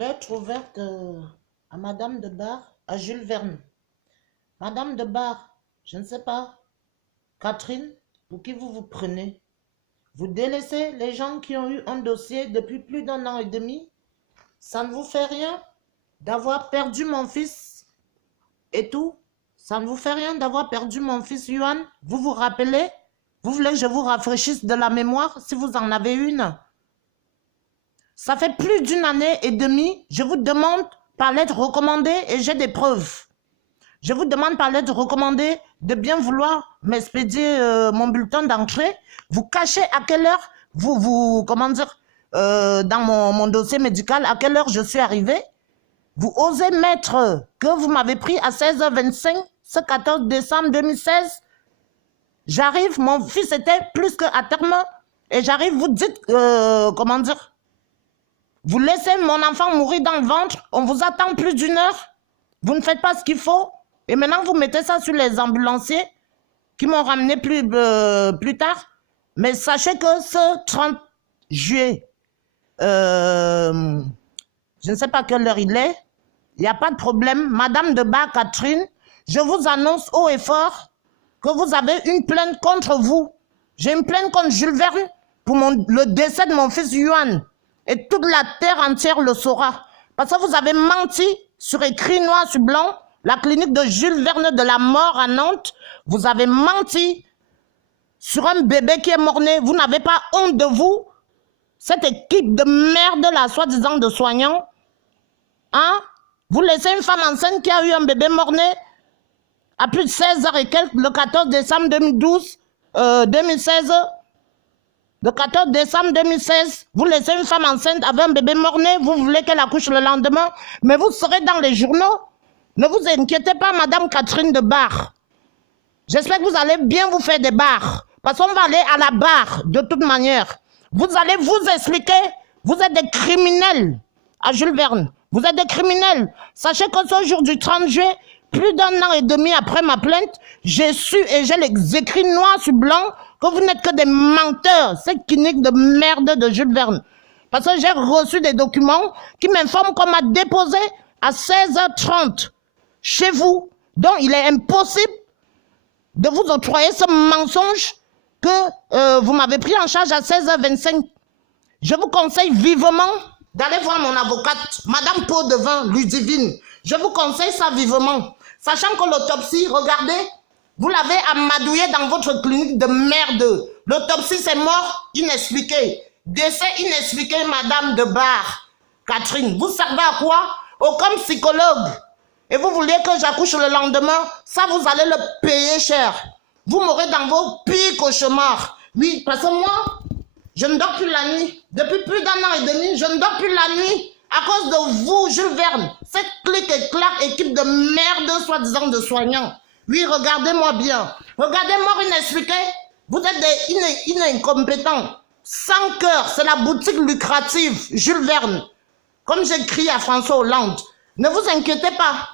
Lettre ouverte à Madame de Bar, à Jules Verne. Madame de Bar, je ne sais pas, Catherine, pour qui vous vous prenez? Vous délaissez les gens qui ont eu un dossier depuis plus d'un an et demi? Ça ne vous fait rien d'avoir perdu mon fils et tout? Ça ne vous fait rien d'avoir perdu mon fils Yuan? Vous vous rappelez? Vous voulez que je vous rafraîchisse de la mémoire si vous en avez une? Ça fait plus d'une année et demie, je vous demande par lettre recommandée et j'ai des preuves. Je vous demande par lettre recommandée de bien vouloir m'expédier mon bulletin d'entrée. Vous cachez à quelle heure dans mon dossier médical, à quelle heure je suis arrivée. Vous osez mettre que vous m'avez pris à 16h25, ce 14 décembre 2016. J'arrive, mon fils était plus qu'à terme, et j'arrive, vous dites, vous laissez mon enfant mourir dans le ventre, on vous attend plus d'une heure, vous ne faites pas ce qu'il faut, et maintenant vous mettez ça sur les ambulanciers qui m'ont ramené plus tard. Mais sachez que ce 30 juillet, je ne sais pas quelle heure il est, il n'y a pas de problème. Madame de Bar Catherine, je vous annonce haut et fort que vous avez une plainte contre vous. J'ai une plainte contre Jules Verne pour le décès de mon fils Yuan. Et toute la terre entière le saura. Parce que vous avez menti sur écrit noir sur blanc, la clinique de Jules Verne de la mort à Nantes. Vous avez menti sur un bébé qui est mort-né. Vous n'avez pas honte de vous? Cette équipe de merde, là, soi-disant de soignants. Hein? Vous laissez une femme enceinte qui a eu un bébé mort-né à plus de 16 heures et quelques, le 14 décembre 2016. Le 14 décembre 2016, vous laissez une femme enceinte avec un bébé mort-né, vous voulez qu'elle accouche le lendemain, mais vous serez dans les journaux. Ne vous inquiétez pas, Madame Catherine de Bar. J'espère que vous allez bien vous faire des barres, parce qu'on va aller à la barre de toute manière. Vous allez vous expliquer, vous êtes des criminels à Jules Verne. Vous êtes des criminels. Sachez que ce jour du 30 juillet, plus d'un an et demi après ma plainte, j'ai su et j'ai les écrits noirs sur blanc que vous n'êtes que des menteurs, cette clinique de merde de Jules Verne. Parce que j'ai reçu des documents qui m'informent qu'on m'a déposé à 16h30 chez vous. Donc il est impossible de vous octroyer ce mensonge que vous m'avez pris en charge à 16h25. Je vous conseille vivement d'aller voir mon avocate, Madame Pot-de-Vin, Ludivine. Je vous conseille ça vivement. Sachant que l'autopsie, regardez, vous l'avez amadouillé dans votre clinique de merde. L'autopsie, c'est mort inexpliqué. Décès inexpliqué, Madame de Bar. Catherine, vous servez à quoi? Aucun psychologue. Et vous voulez que j'accouche le lendemain? Ça, vous allez le payer cher. Vous mourrez dans vos pires cauchemars. Oui, parce que moi, je ne dors plus la nuit. Depuis plus d'un an et demi, je ne dors plus la nuit. À cause de vous, Jules Verne. Cette clique et claque équipe de merde, soi-disant de soignants. Oui, regardez-moi bien. Regardez-moi inexpliqué. Vous êtes des incompétents. Sans cœur, c'est la boutique lucrative, Jules Verne. Comme j'écris à François Hollande. Ne vous inquiétez pas.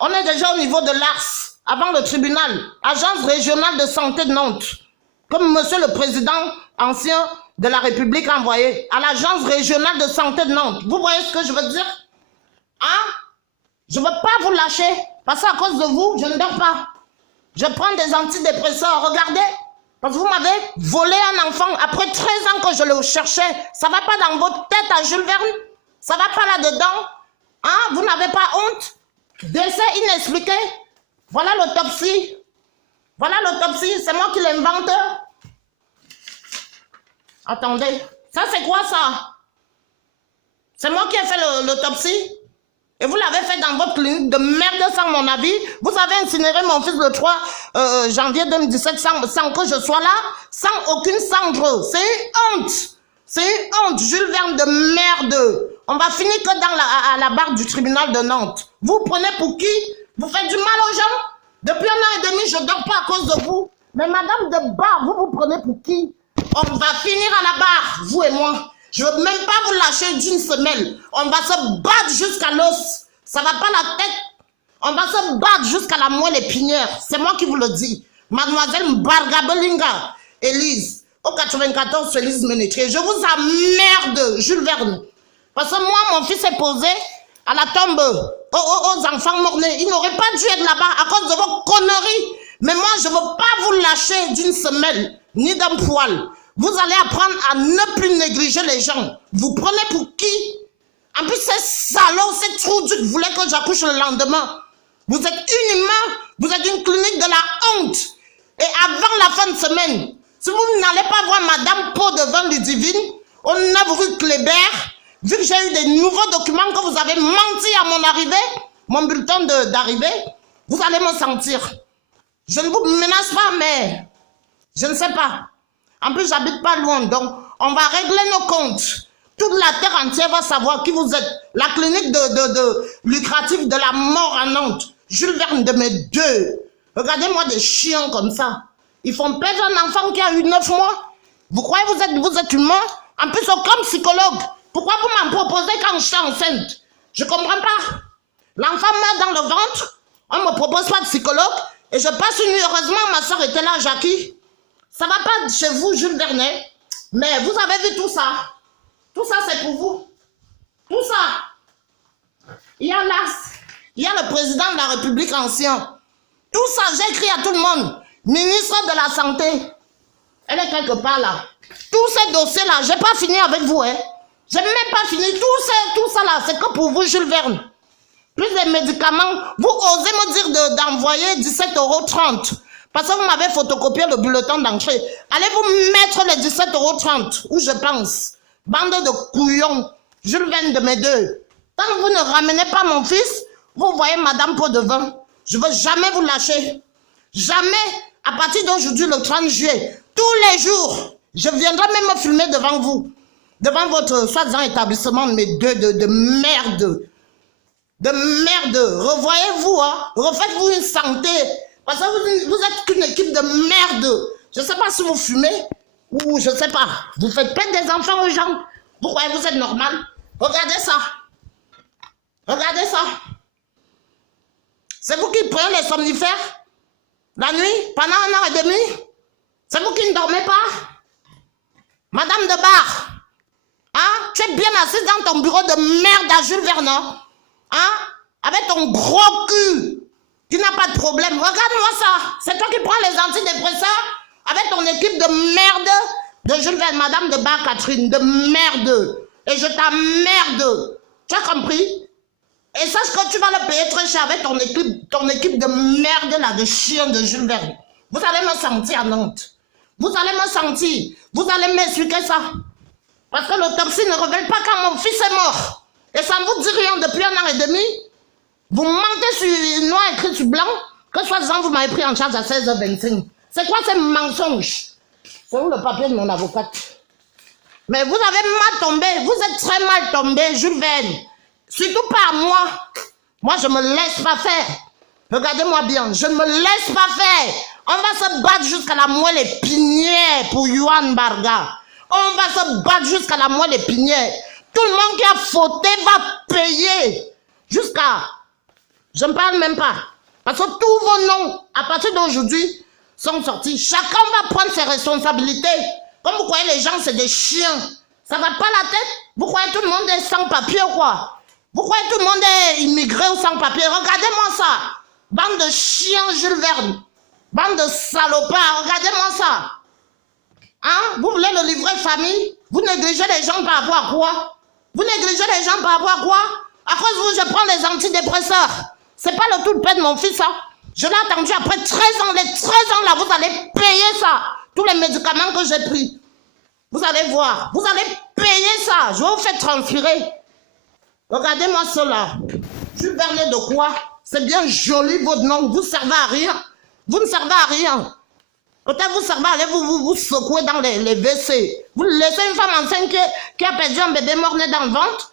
On est déjà au niveau de l'ARS, avant le tribunal, Agence régionale de santé de Nantes. Comme monsieur le président ancien de la République a envoyé à l'Agence régionale de santé de Nantes. Vous voyez ce que je veux dire? Hein? Je ne veux pas vous lâcher. Parce qu'à cause de vous, je ne dors pas. Je prends des antidépresseurs. Regardez. Parce que vous m'avez volé un enfant après 13 ans que je le cherchais. Ça ne va pas dans votre tête à Jules Verne? Ça ne va pas là-dedans? Hein? Vous n'avez pas honte? Décès inexpliqué? Voilà l'autopsie. Voilà l'autopsie. C'est moi qui l'invente. Attendez. Ça, c'est quoi ça? C'est moi qui ai fait l'autopsie? Et vous l'avez fait dans votre clinique de merde sans mon avis. Vous avez incinéré mon fils le 3 janvier 2017 sans que je sois là, sans aucune cendre. C'est une honte. C'est une honte, Jules Verne de merde. On va finir que à la barre du tribunal de Nantes. Vous prenez pour qui? Vous faites du mal aux gens? Depuis un an et demi, je ne dors pas à cause de vous. Mais Madame de Bar, vous prenez pour qui? On va finir à la barre, vous et moi. Je ne veux même pas vous lâcher d'une semelle. On va se battre jusqu'à l'os. Ça ne va pas la tête. On va se battre jusqu'à la moelle épinière. C'est moi qui vous le dis. Mademoiselle Mbargabelinga, Élise, au 94, Élise Ménétrier. Je vous emmerde, Jules Verne. Parce que moi, mon fils est posé à la tombe aux enfants morts-nés. Il n'aurait pas dû être là-bas à cause de vos conneries. Mais moi, je ne veux pas vous lâcher d'une semelle, ni d'un poil. Vous allez apprendre à ne plus négliger les gens. Vous prenez pour qui? En plus, ces salauds, ces trous du voulaient que j'accouche le lendemain. Vous êtes une humain, vous êtes une clinique de la honte. Et avant la fin de semaine, si vous n'allez pas voir Madame Pot de Vin Ludivine, au 9 rue Kléber, vu que j'ai eu des nouveaux documents que vous avez menti à mon arrivée, mon bulletin d'arrivée, vous allez me sentir. Je ne vous menace pas, mais je ne sais pas. En plus, j'habite pas loin, donc on va régler nos comptes. Toute la terre entière va savoir qui vous êtes. La clinique lucrative de la mort à Nantes. Jules Verne de mes deux. Regardez-moi des chiens comme ça. Ils font perdre un enfant qui a eu 9 mois. Vous croyez que vous êtes humain? En plus, comme psychologue, pourquoi vous m'en proposez quand je suis enceinte? Je ne comprends pas. L'enfant meurt dans le ventre, on ne me propose pas de psychologue, et je passe une nuit. Heureusement, ma soeur était là, Jackie. Ça ne va pas chez vous, Jules Vernet, mais vous avez vu tout ça. Tout ça, c'est pour vous. Tout ça. Il y a le président de la République ancien. Tout ça, j'ai écrit à tout le monde. Ministre de la Santé. Elle est quelque part là. Tous ces dossiers-là, je n'ai pas fini avec vous. Hein. Je n'ai même pas fini. Tout ça là, c'est que pour vous, Jules Verne. Plus les médicaments, vous osez me dire d'envoyer 17,30 €. Parce que vous m'avez photocopié le bulletin d'entrée. Allez-vous mettre les 17,30 € où je pense. Bande de couillons. Jules Verne de mes deux. Tant que vous ne ramenez pas mon fils, vous voyez Madame Pot de Vin. Je ne veux jamais vous lâcher. Jamais. À partir d'aujourd'hui, le 30 juillet, tous les jours, je viendrai même me filmer devant vous. Devant votre soi-disant établissement, mais de merde. De merde. Revoyez-vous, hein. Refaites-vous une santé. Parce que vous êtes une équipe de merde. Je ne sais pas si vous fumez ou je ne sais pas. Vous faites perdre des enfants aux gens. Vous croyez que vous êtes normal? Regardez ça. Regardez ça. C'est vous qui prenez les somnifères la nuit, pendant 1 an et demi. C'est vous qui ne dormez pas. Madame de Bar, hein? Tu es bien assise dans ton bureau de merde à Jules Vernon. Hein? Avec ton gros cul. Tu n'as pas de problème. Regarde-moi ça. C'est toi qui prends les antidépresseurs avec ton équipe de merde de Jules Verne, Madame de Bar Catherine, de merde. Et je t'emmerde. Tu as compris? Et sache que tu vas le payer très cher avec ton équipe de merde là, de chien de Jules Verne. Vous allez me sentir à Nantes. Vous allez me sentir. Vous allez m'expliquer ça. Parce que l'autopsie ne révèle pas quand mon fils est mort. Et ça ne vous dit rien depuis 1 an et demi. Vous mentez sur noir écrit sur blanc que soi-disant vous m'avez pris en charge à 16h25. C'est quoi ces mensonges? C'est où le papier de mon avocate? Mais vous avez mal tombé. Vous êtes très mal tombé, Jules Verne. Surtout par moi. Moi, je ne me laisse pas faire. Regardez-moi bien. Je ne me laisse pas faire. On va se battre jusqu'à la moelle épinière pour Yohan Barga. On va se battre jusqu'à la moelle épinière. Tout le monde qui a fauté va payer. Jusqu'à... Je ne parle même pas. Parce que tous vos noms, à partir d'aujourd'hui, sont sortis. Chacun va prendre ses responsabilités. Comme vous croyez, les gens, c'est des chiens. Ça ne va pas la tête? Vous croyez tout le monde est sans papier ou quoi? Vous croyez tout le monde est immigré ou sans papier? Regardez-moi ça. Bande de chiens, Jules Verne. Bande de salopards. Regardez-moi ça. Hein? Vous voulez le livret famille? Vous négligez les gens par rapport à quoi? Vous négligez les gens par rapport à quoi? À cause de vous, je prends les antidépresseurs. C'est pas le tout le pain de mon fils, hein? Je l'ai attendu après 13 ans. Les 13 ans là, vous allez payer ça. Tous les médicaments que j'ai pris. Vous allez voir. Vous allez payer ça. Je vais vous faire transpirer. Regardez-moi cela. Jules Verne de quoi? C'est bien joli votre nom. Vous ne servez à rien. Vous ne servez à rien. Peut-être vous servez à aller vous secouer dans les WC. Vous laissez une femme enceinte qui a perdu un bébé mort-né dans le ventre.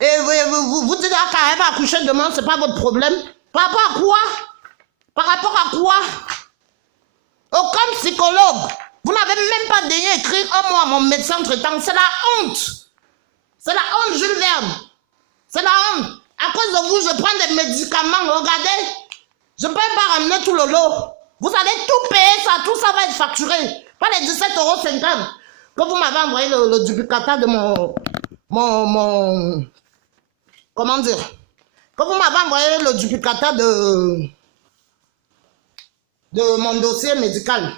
Et vous dites qu'elle va accoucher demain, ce n'est pas votre problème. Par rapport à quoi? Par rapport à quoi? Aucun psychologue. Vous n'avez même pas daigné écrire un mot à mon médecin traitant. C'est la honte. C'est la honte, Jules Verne. C'est la honte. À cause de vous, je prends des médicaments. Regardez. Je ne peux pas ramener tout le lot. Vous allez tout payer ça. Tout ça va être facturé. Pas les 17,50 € que vous m'avez envoyé le duplicata de comment dire, que vous m'avez envoyé le duplicata de mon dossier médical.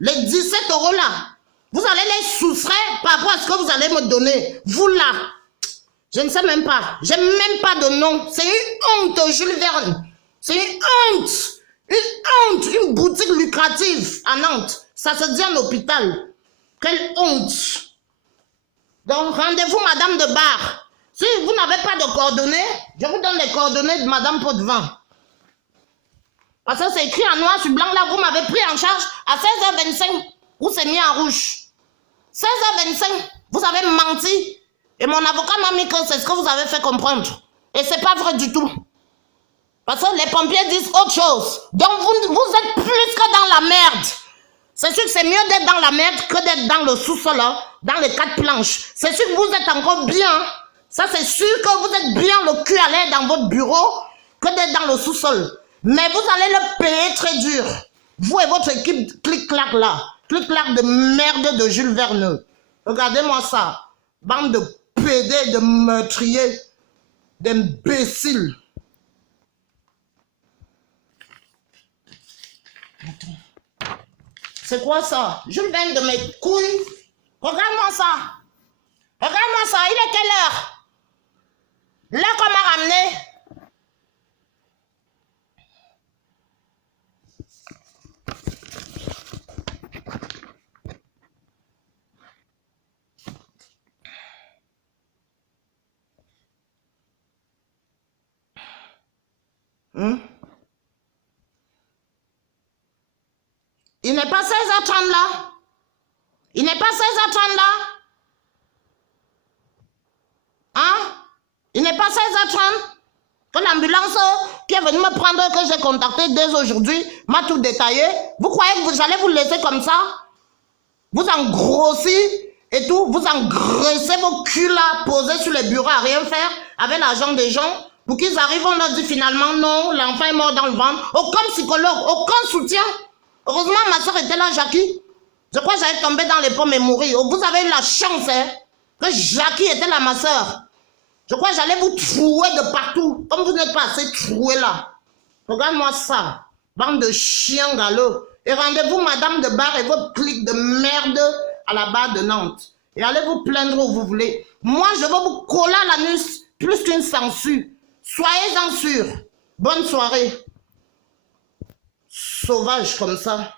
Les 17 € là, vous allez les soustraire par rapport à ce que vous allez me donner. Vous là, je ne sais même pas. J'ai même pas de nom. C'est une honte, Jules Verne. C'est une honte. Une honte. Une boutique lucrative à Nantes. Ça se dit en hôpital. Quelle honte. Donc, rendez-vous, Madame de Bar. Si vous n'avez pas de coordonnées, je vous donne les coordonnées de Madame Potvin. Parce que c'est écrit en noir sur blanc. Là, vous m'avez pris en charge à 16h25. Où c'est mis en rouge. 16h25, vous avez menti. Et mon avocat m'a mis que c'est ce que vous avez fait comprendre. Et c'est pas vrai du tout. Parce que les pompiers disent autre chose. Donc vous êtes plus que dans la merde. C'est sûr que c'est mieux d'être dans la merde que d'être dans le sous-sol, hein, dans les 4 planches. C'est sûr que vous êtes encore bien. Ça, c'est sûr que vous êtes bien le cul à l'air dans votre bureau que d'être dans le sous-sol. Mais vous allez le payer très dur. Vous et votre équipe clic-clac là. Clic-clac de merde de Jules Verne. Regardez-moi ça. Bande de pédés, de meurtriers, d'imbéciles. C'est quoi ça? Jules Verne de mes couilles. Regarde-moi ça. Regarde-moi ça. Il est quelle heure? Là qu'on m'a ramené. Il n'est pas 16h30 là. Il n'est pas 16h30 là. Hein? Il n'est pas 16h30. Que l'ambulance qui est venue me prendre, que j'ai contacté dès aujourd'hui, m'a tout détaillé. Vous croyez que vous allez vous laisser comme ça? Vous engrossez et tout. Vous engraissez vos culs là, posés sur les bureaux à rien faire avec l'argent des gens. Pour qu'ils arrivent, on leur dit finalement non, l'enfant est mort dans le ventre. Aucun psychologue, aucun soutien. Heureusement, ma soeur était là, Jackie. Je crois que j'allais tomber dans les pommes et mourir. Vous avez eu la chance, hein, que Jackie était là, ma soeur. Je crois que j'allais vous trouer de partout. Comme vous n'êtes pas assez troué là. Regarde-moi ça. Bande de chiens galeux. Et rendez-vous, Madame de Bar et votre clique de merde à la barre de Nantes. Et allez vous plaindre où vous voulez. Moi, je vais vous coller à l'anus plus qu'une censure. Soyez-en sûrs. Bonne soirée. Sauvage comme ça.